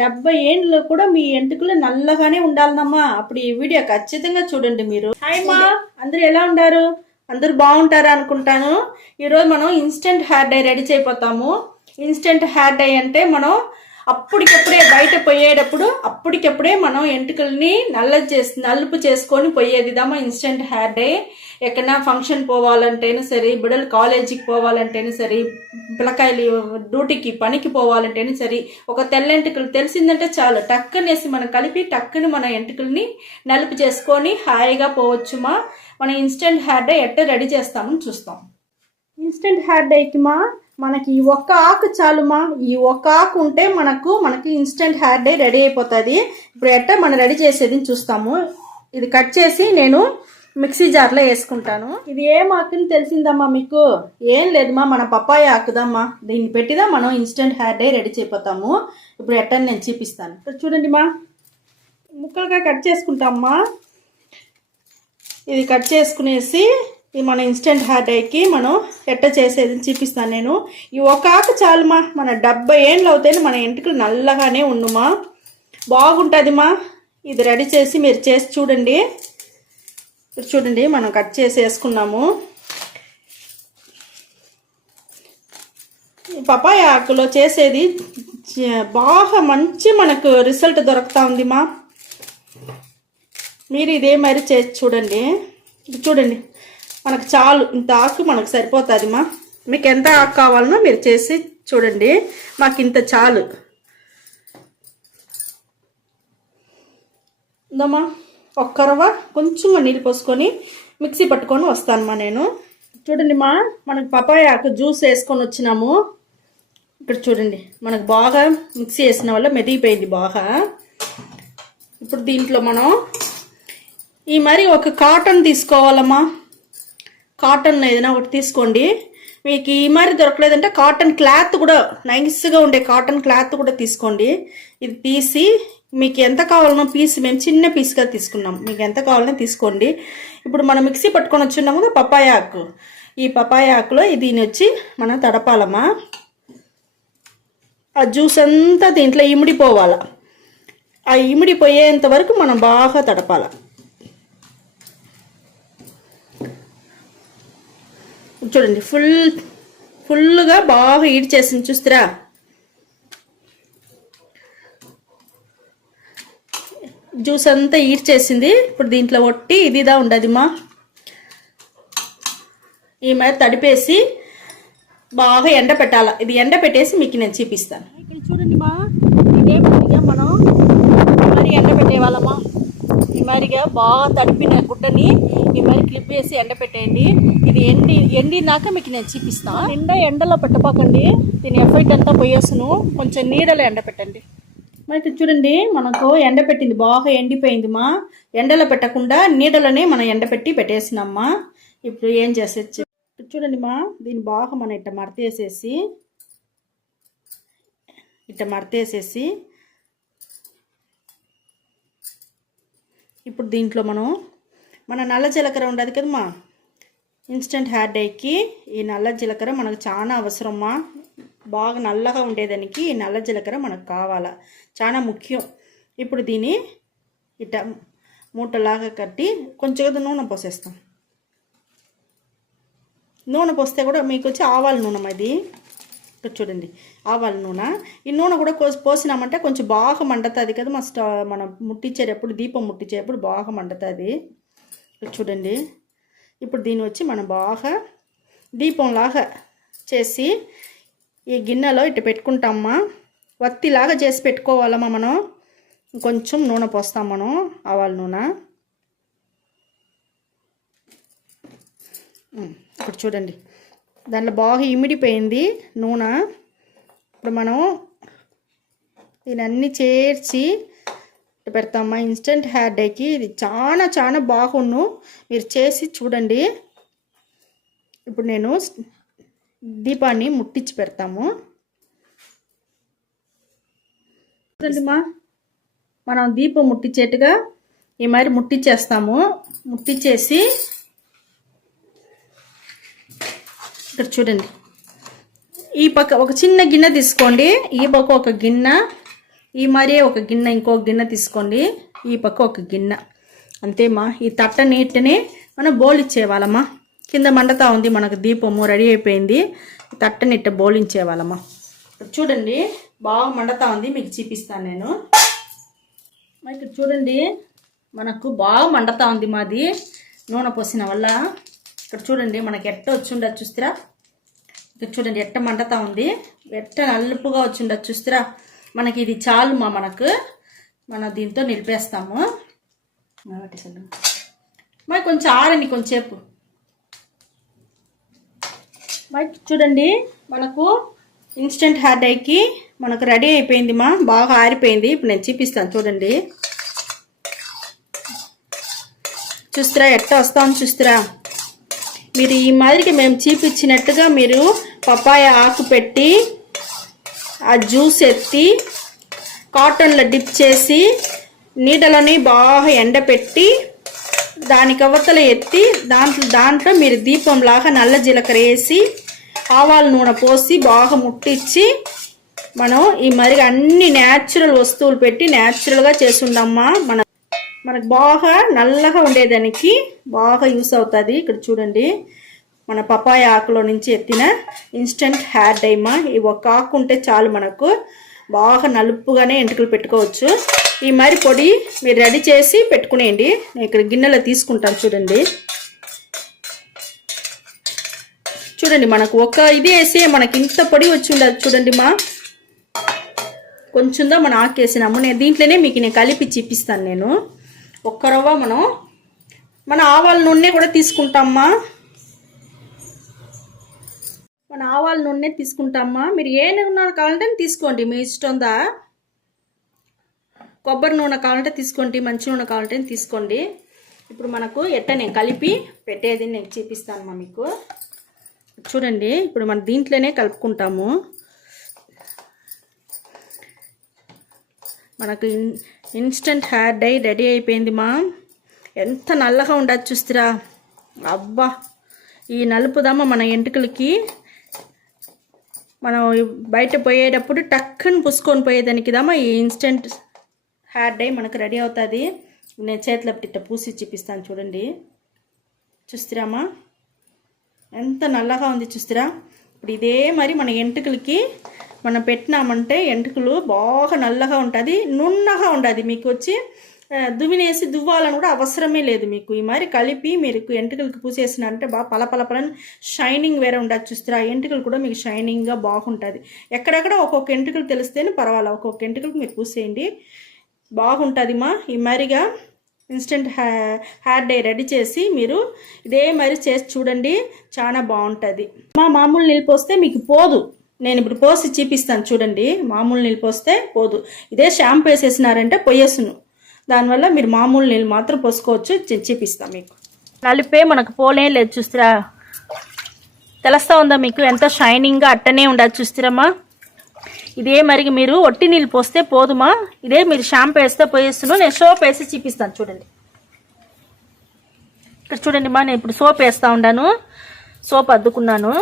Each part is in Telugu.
70 ఏండ్లు కూడా మీ ఎంటుకలు నల్లగానే ఉండాలన్నమ్మా. అప్పుడు ఈ వీడియో ఖచ్చితంగా చూడండి మీరు. హాయ్ మా, అందరూ ఎలా ఉండారు? అందరూ బాగుంటారు అనుకుంటాను. ఈరోజు మనం ఇన్స్టెంట్ హెయిర్ డై రెడీ చేయబోతాము. ఇన్స్టెంట్ హెయిర్ డై అంటే మనం అప్పటికప్పుడే బయట పోయేటప్పుడు అప్పటికప్పుడే మనం ఎంటుకల్ని నలుపు చేసుకొని పోయేదిదమ్మా ఇన్స్టెంట్ హెయిర్ డై. ఎక్కడన్నా ఫంక్షన్ పోవాలంటేనే సరే, బిడ్డలు కాలేజీకి పోవాలంటేనే సరే, పిల్లకాయలు డ్యూటీకి పనికి పోవాలంటేనే సరే, ఒక తెల్ల ఎంటుకలు తెలిసిందంటే చాలు, టక్కునేసి మనం కలిపి టక్కుని మన ఎంటుకల్ని నలుపు చేసుకొని హాయిగా పోవచ్చుమా. మనం ఇన్స్టెంట్ హెయిర్ డై ఎట్ట రెడీ చేస్తామని చూస్తాం. ఇన్స్టెంట్ హెయిర్ డైకి మనకి ఈ ఒక్క ఆకు చాలుమా. ఈ ఒక్క ఆకు ఉంటే మనకి ఇన్స్టెంట్ హెయిర్ డై రెడీ అయిపోతుంది. ఇప్పుడు ఎట్ట మనం రెడీ చేసేది చూస్తాము. ఇది కట్ చేసి నేను మిక్సీ జార్లో వేసుకుంటాను. ఇది ఏం ఆకుని తెలిసిందమ్మా మీకు? ఏం లేదుమా, మన పప్పాయ ఆకుదమ్మా. దీన్ని పెట్టిదా మనం ఇన్స్టెంట్ హెయిర్ డై రెడీ చేయపోతాము. ఇప్పుడు ఎట్టని నేను చూపిస్తాను. ఇప్పుడు చూడండి మా, ముక్కలుగా కట్ చేసుకుంటామమ్మా. ఇది కట్ చేసుకునేసి ఇది మన ఇన్స్టెంట్ హెయిర్ డైకి మనం ఎట్ట చేసేది చూపిస్తాను నేను. ఈ ఒక ఆకు చాలుమా, మన 70 ఏండ్లు అవుతాయి మన ఎంటుకలు నల్లగానే ఉండుమా, బాగుంటుందిమా. ఇది రెడీ చేసి మీరు చేసి చూడండి. చూడండి మనం కట్ చేసి వేసుకున్నాము. పపాయ ఆకులో చేసేది బాగా మంచి మనకు రిజల్ట్ దొరుకుతా ఉందిమా. మీరు ఇదే మరి చేసి చూడండి. చూడండి మనకు చాలు, ఇంత ఆకు మనకు సరిపోతుందిమా. మీకు ఎంత ఆకు కావాలనో మీరు చేసి చూడండి. మాకు ఇంత చాలు ఉందమ్మా. ఒక్క రవ్వ కొంచెం నీళ్ళు పోసుకొని మిక్సీ పట్టుకొని వస్తానమ్మా నేను. చూడండి మా, మనకు పపాయ ఆకు జ్యూస్ వేసుకొని వచ్చినాము. ఇక్కడ చూడండి మనకు బాగా మిక్సీ వేసిన వల్ల మెదిగిపోయింది బాగా. ఇప్పుడు దీంట్లో మనం ఈ మరి ఒక కాటన్ తీసుకోవాలమ్మా. కాటన్ ఏదైనా ఒకటి తీసుకోండి. మీకు ఈ మరి దొరకలేదంటే కాటన్ క్లాత్ కూడా, నైస్గా ఉండే కాటన్ క్లాత్ కూడా తీసుకోండి. ఇది తీసి మీకు ఎంత కావాలనో పీస్, మేము చిన్న పీస్గా తీసుకున్నాం, మీకు ఎంత కావాలనో తీసుకోండి. ఇప్పుడు మనం మిక్సీ పట్టుకొని వచ్చిన్నాము కదా పపాయ ఆకు. ఈ పపాయ ఆకులో దీన్ని వచ్చి మనం తడపాలమ్మా. ఆ జ్యూస్ అంతా దీంట్లో ఇమిడిపోవాలి. ఆ ఇమిడిపోయేంత వరకు మనం బాగా తడపాలి. చూడండి ఫుల్గా బాగా హీట్ చేసింది చూస్తారా. జ్యూస్ అంతా హీట్ చేసింది. ఇప్పుడు దీంట్లో ఒట్టి ఇదిదా ఉండదుమా. ఈ మరి తడిపేసి బాగా ఎండ పెట్టాలి. ఇది ఎండ పెట్టేసి మీకు నేను చూపిస్తాను. ఇక్కడ చూడండి మా, ఇదేమిగా మనం మరి ఎండ పెట్టేవాళ్ళమ్మా. ఈ మరిగా బాగా తడిపిన గుడ్డని ఈ మరి క్లిప్ వేసి ఎండ పెట్టేయండి. ఇది ఎండినాక మీకు నేను చూపిస్తాను. ఎండలో పెట్టపాకండి, దీని ఎఫెక్ట్ అంతా పోయేసును. కొంచెం నీడలో ఎండ పెట్టండి. మరి చూడండి మనకు ఎండ పెట్టింది, బాగా ఎండిపోయింది మా. ఎండలో పెట్టకుండా నీడలోనే మనం ఎండపెట్టి పెట్టేసినమ్మా. ఇప్పుడు ఏం చేసేది చూడండి మా, దీన్ని బాగా మనం ఇట్ట మడతేసేసి ఇప్పుడు దీంట్లో మన నల్ల జీలకర్ర ఉండదు కదమ్మా. ఇన్స్టెంట్ హెయిర్ డైకి ఈ నల్ల జీలకర్ర మనకు చాలా అవసరమ్మా. బాగా నల్లగా ఉండేదానికి ఈ నల్ల జీలకర్ర మనకు కావాలా, చాలా ముఖ్యం. ఇప్పుడు దీన్ని ఇట్ట మూటలాగా కట్టి కొంచెం నూనె పోసేస్తాం. నూనె పోస్తే కూడా మీకు వచ్చి ఆవాల నూనె. అది ఇక్కడ చూడండి ఆవాల నూనె. ఈ నూనె కూడా పోసినామంటే కొంచెం బాగా మండుతుంది కదా. మనం ముట్టించేటప్పుడు, దీపం ముట్టించేటప్పుడు బాగా మండుతుంది. చూడండి ఇప్పుడు దీన్ని వచ్చి మనం బాగా దీపంలాగా చేసి ఈ గిన్నెలో ఇట్లా పెట్టుకుంటామమ్మా. వత్తిలాగా చేసి పెట్టుకోవాలమ్మా. మనం కొంచెం నూనె పోస్తాం, మనం ఆవాల నూనె. ఇప్పుడు చూడండి దాంట్లో బాగా ఇమిడిపోయింది నూనె. ఇప్పుడు మనం దీని అన్నీ చేర్చి పెడతామా. ఇన్స్టెంట్ హెయిర్ డైకి ఇది చాలా చాలా బాగుండు, మీరు చేసి చూడండి. ఇప్పుడు నేను దీపాన్ని ముట్టించి పెడతాము. చూడండి మా, మనం దీపం ముట్టించేట్టుగా ఈ మరి ముట్టించేస్తాము. ముట్టించేసి ఇక్కడ చూడండి ఈ పక్క ఒక చిన్న గిన్నె తీసుకోండి. ఈ పక్క ఒక గిన్నె, ఈ మరీ ఒక గిన్నె, ఇంకొక గిన్నె తీసుకోండి, ఈ పక్క ఒక గిన్నె, అంతేమ్మా. ఈ తట్ట నీటిని మనం బోలిచ్చేవాళ్ళమ్మా. కింద మండతా ఉంది, మనకు దీపము రెడీ అయిపోయింది. తట్ట నీట బోలించేవాళ్ళమ్మా. చూడండి బాగా మండతా ఉంది, మీకు చూపిస్తాను నేను. ఇక్కడ చూడండి మనకు బాగా మండతా ఉంది మాది నూనె పోసిన వల్ల. ఇక్కడ చూడండి మనకి ఎట్ట వచ్చిండదు చూస్తారా. ఇక్కడ చూడండి ఎట్ట మండతా ఉంది, ఎట్ట నలుపుగా వచ్చిండదు చూస్తారా. మనకి ఇది చాలు మనకు. మనం దీంతో నిలిపేస్తాము. మరి కొంచెం ఆరని కొంచెంసేపు. మరి చూడండి మనకు ఇన్స్టెంట్ హెయిర్ డైకి మనకు రెడీ అయిపోయింది బాగా ఆరిపోయింది. ఇప్పుడు నేను చూపిస్తాను చూడండి. చూస్తారా ఎట్ట వస్తామని చూస్తారా. మీరు ఈ మాదిరికి మేము చూపించినట్టుగా మీరు పపాయ ఆకు పెట్టి ఆ జ్యూస్ ఎత్తి కాటన్లో డిప్ చేసి నీడలని బాగా ఎండపెట్టి దానికి అవతల ఎత్తి దాంట్లో మీరు దీపంలాగా నల్ల జీలకర్ర వేసి ఆవాల నూనె పోసి బాగా ముట్టించి మనం ఈ మరి అన్ని న్యాచురల్ వస్తువులు పెట్టి న్యాచురల్గా చేసుండమ్మా. మనకు బాగా నల్లగా ఉండేదానికి బాగా యూస్ అవుతుంది. ఇక్కడ చూడండి మన పపాయ ఆకులో నుంచి ఎత్తిన ఇన్స్టెంట్ హెయిర్ డైమా. ఈ ఒక్క ఆకు ఉంటే చాలు, మనకు బాగా నలుపుగానే ఎంటుకలు పెట్టుకోవచ్చు. ఈ మరి పొడి మీరు రెడీ చేసి పెట్టుకునేయండి. నేను ఇక్కడ గిన్నెలో తీసుకుంటాను చూడండి. చూడండి మనకు ఒక ఇది వేసి మనకి ఇంత పొడి వచ్చి ఉండదు చూడండి కొంచెందా మనం ఆకేసినాము. నేను దీంట్లోనే మీకు నేను కలిపి చూపిస్తాను. నేను ఒక్క రవ్వ మన ఆవాల నూనె కూడా తీసుకుంటామ్మా. మన ఆవాల నూనె తీసుకుంటామ్మా. మీరు ఏ నూనె కావాలంటే తీసుకోండి, మీ ఇష్టందా. కొబ్బరి నూనె కావాలంటే తీసుకోండి, మంచి నూనె కావాలంటే తీసుకోండి. ఇప్పుడు మనకు ఎట్ట నేను కలిపి పెట్టేది నేను చూపిస్తానమ్మా మీకు. చూడండి ఇప్పుడు మనం దీంట్లోనే కలుపుకుంటాము. మనకు ఇన్స్టెంట్ హెయిర్ డై రెడీ అయిపోయింది ఎంత నల్లగా ఉండదు చూస్తారా. అబ్బా ఈ నలుపుదమ్మ మన ఎంటుకలకి మనం బయట పోయేటప్పుడు టక్కుని పుసుకొని పోయేదానికిదమ్మా ఈ ఇన్స్టెంట్ హెయిర్ డై మనకు రెడీ అవుతుంది. నేను చేతిలో ఇట్ట పూసి చూపిస్తాను చూడండి. చూస్తారామ్మా ఎంత నల్లగా ఉంది చూస్తారా. ఇప్పుడు ఇదే మరి మన ఎంటుకలకి మనం పెట్టినామంటే ఎంటుకలు బాగా నల్లగా ఉంటుంది, నున్నగా ఉంటుంది. మీకు వచ్చి దువ్వినేసి దువ్వాలని కూడా అవసరమే లేదు. మీకు ఈ మరి కలిపి మీరు ఎంటుకలకి పూసేసినారంటే బాగా పలపలపలని షైనింగ్ వేరే ఉండదు చూస్తారా. ఎంటుకలు కూడా మీకు షైనింగ్గా బాగుంటుంది. ఎక్కడెక్కడ ఒక్కొక్క ఎంటుకలు తెలిస్తేనే పర్వాలేదు, ఒక్కొక్క ఎంటుకలకు మీరు పూసేయండి బాగుంటుంది ఈ మరిగా. ఇన్స్టెంట్ హెయిర్ డై రెడీ చేసి మీరు ఇదే మరి చేసి చూడండి, చాలా బాగుంటుంది. మామూలు నీళ్ళు పోస్తే మీకు పోదు. నేను ఇప్పుడు పోసి చూపిస్తాను చూడండి. మామూలు నీళ్ళు పోస్తే పోదు. ఇదే షాంపూ వేసేసినారంటే పొయ్యేసును. దానివల్ల మీరు మామూలు నీళ్ళు మాత్రం పోసుకోవచ్చు. చూపిస్తాను మీకు. నలిపే మనకు పోలే లేదు చూస్తారా. తెలుస్తా ఉందా మీకు ఎంత షైనింగ్గా అట్టనే ఉండదు చూస్తారమ్మా. ఇదే మరిగి మీరు ఒట్టి నీళ్ళు పోస్తే పోదుమా. ఇదే మీరు షాంపూ వేస్తే పోయేస్తున్నాను. నేను సోప్ వేసి చూపిస్తాను చూడండి. ఇక్కడ చూడండి నేను ఇప్పుడు సోప్ వేస్తూ ఉన్నాను. సోప్ అద్దుకున్నాను.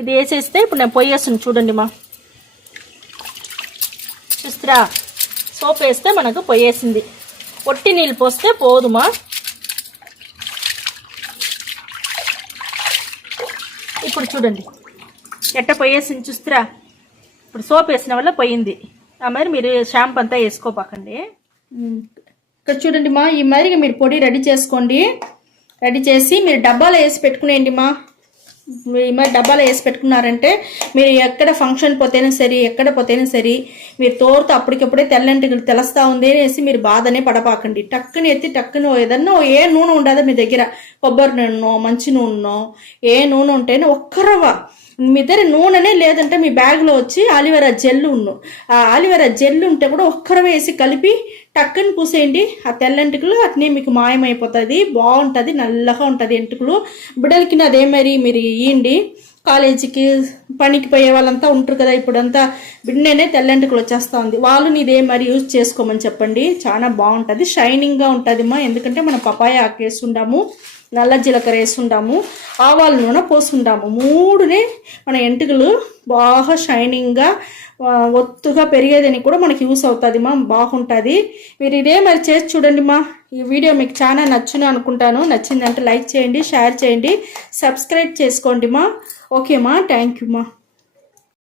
ఇది వేసేస్తే ఇప్పుడు నేను పోయేస్తున్నాను చూడండి చూస్తారా. సోప్ వేస్తే మనకు పోయేసింది. ఒట్టి నీళ్ళు పోస్తే పోదుమా. ఇప్పుడు చూడండి ఎట్ట పోయేసింది చూస్తారా. ఇప్పుడు సోప్ వేసిన వల్ల పోయింది. మరి మీరు షాంపూ అంతా వేసుకోపాకండి. ఇక్కడ చూడండి ఈ మరిగా మీరు పొడి రెడీ చేసుకోండి. రెడీ చేసి మీరు డబ్బాలో వేసి పెట్టుకునేయండి ఈ మరి డబ్బాలో వేసి పెట్టుకున్నారంటే మీరు ఎక్కడ ఫంక్షన్ పోతేనే సరే, ఎక్కడ పోతేనే సరే మీరు తోరుతో అప్పటికప్పుడే తెల్లంటికి తెలుస్తూ ఉంది అనేసి మీరు బాధనే పడపాకండి. టక్కుని ఎత్తి టక్కుని ఏదన్నా ఏ నూనె ఉండదో మీ దగ్గర, కొబ్బరి నూనె మంచి నూనె ఏ నూనె ఉంటేనే ఒక్కరవ్వ మీ దగ్గర నూనెనే లేదంటే మీ బ్యాగ్లో వచ్చి ఆలివేరా జెల్ ఆ ఆలివేరా జెల్ ఉంటే కూడా ఒక్కర వేసి కలిపి టక్కుని పూసేయండి. ఆ తెల్లంటికలు అట్నే మీకు మాయమైపోతుంది. బాగుంటుంది, నల్లగా ఉంటుంది ఎంటుకలు. బిడ్డలకి అదే మరి మీరు ఇవ్వండి. కాలేజీకి పనికి పోయే వాళ్ళంతా ఉంటారు కదా, ఇప్పుడంతా బిడ్డనే తెల్లంటికలు వచ్చేస్తూ ఉంది. వాళ్ళని ఇదే మరి యూజ్ చేసుకోమని చెప్పండి. చాలా బాగుంటుంది, షైనింగ్గా ఉంటుంది ఎందుకంటే మనం పపాయ ఆకేసి ఉండాము. నల్ల జీలకర్ర వేసుండాము, ఆవాల నూనె పోసుండాము. మూడునే మన ఎంటుకలు బాగా షైనింగ్గా ఒత్తుగా పెరిగేదని కూడా మనకి యూస్ అవుతుంది మా, బాగుంటుంది. మీరు ఇదే మరి చేసి చూడండి మా. ఈ వీడియో మీకు చాలా నచ్చును అనుకుంటాను. నచ్చిందంటే లైక్ చేయండి, షేర్ చేయండి, సబ్స్క్రైబ్ చేసుకోండి మా. ఓకే మా, థ్యాంక్ యూ మా.